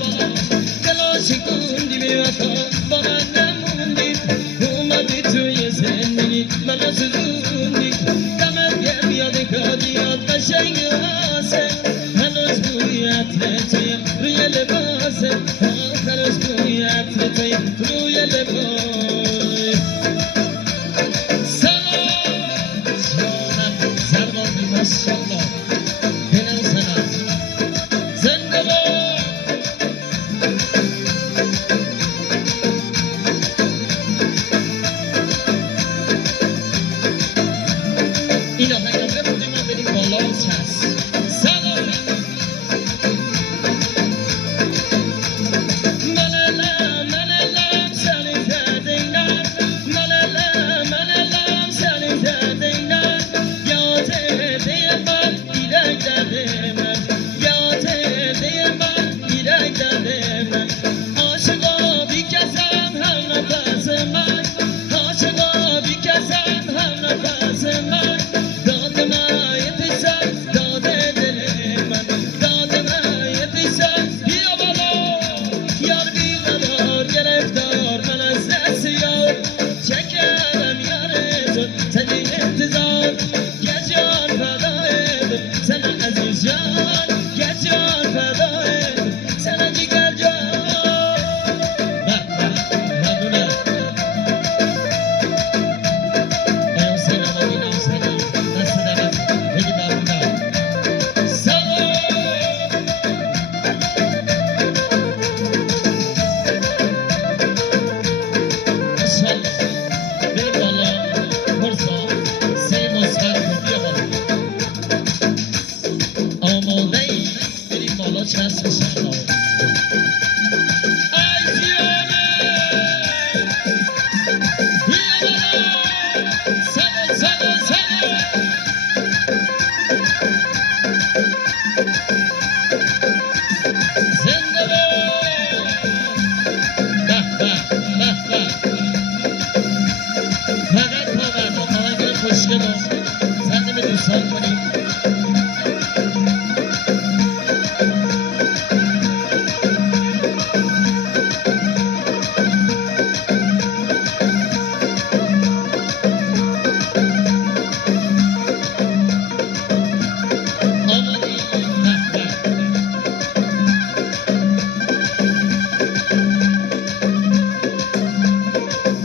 بالا دلا شکوندی بی وفا با من نموندی اومدی توی زندگی منو سوزوندی دمت گرم یاد قشنگ واسه هنوز بوی عطر توی روی لباسه هنوز بوی عطر توی روی لباس سلام جانم زربانی ماشالله دلم سنت زنده باد این آهنگم بخونیم و بریم بالا چست سلام ملالم سلی دردینم ملالم سلی دردینم یاده دی من ایرک درده من یاده دی من ایرک درده من عاشقا بی کسم هم نفس من عاشقا بی کسم هم نفس من داد من یتیسم داده دل من داد من یتیسم بیا بالا یار بی قرار گرفتار من از دست یار چه کردم یار تو تنی انتظار یه جان فدای تو سن عزیز جان یه جان فدای تو سن جگر جان ممنونم ای حسین آمدین حسین دست نمید بگی ممنونم سلام ماشالله بریم بالا پرسا سه مثبت کن بیا بالا آماده ای بریم بالا چسب بشن ای جیانه بیا بالا سلام زنده باد به فقط با مردم آهنگ خوشگل رو زنده به دوستان کنیم آمادی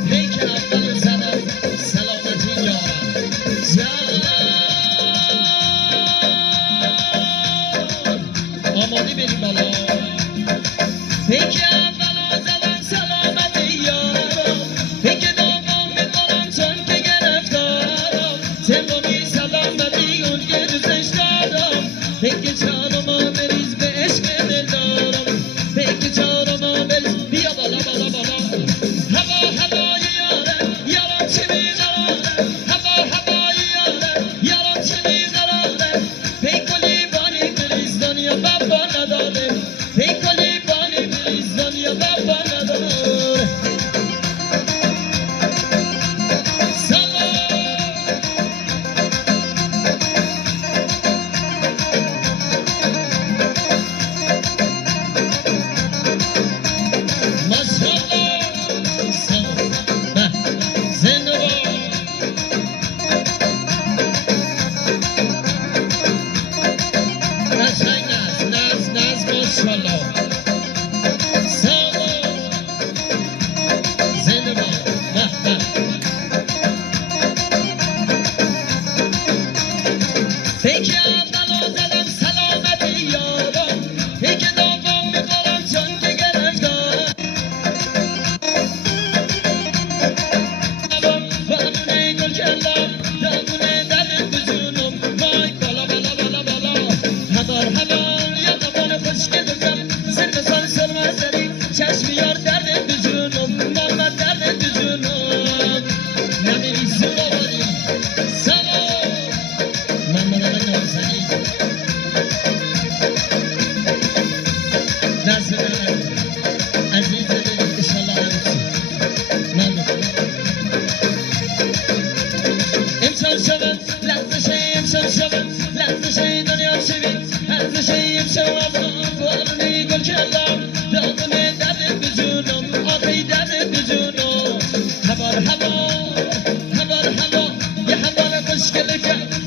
پیک اول رو زدم سلامتی یارم جان آمادی بریم بالا پیک اول رو زدم سلامتی یارم پیک دوم میکنم چون که گرفتارم سومی سلامتی اون که دوستش دارم پیک چهارم بریز به عشق دل دارم پیک چهارم بریز بیا بالا بالا بالا هوای یارم یارم چی بیقراره هوای یارم یارم چی بیقراره پیکلی بانی بریز دنیا بابا نداره پیکلی بانی بریز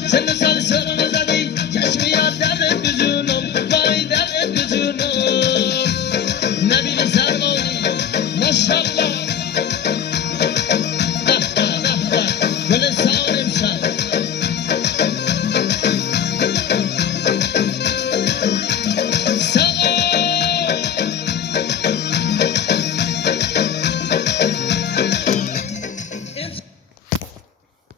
Sen de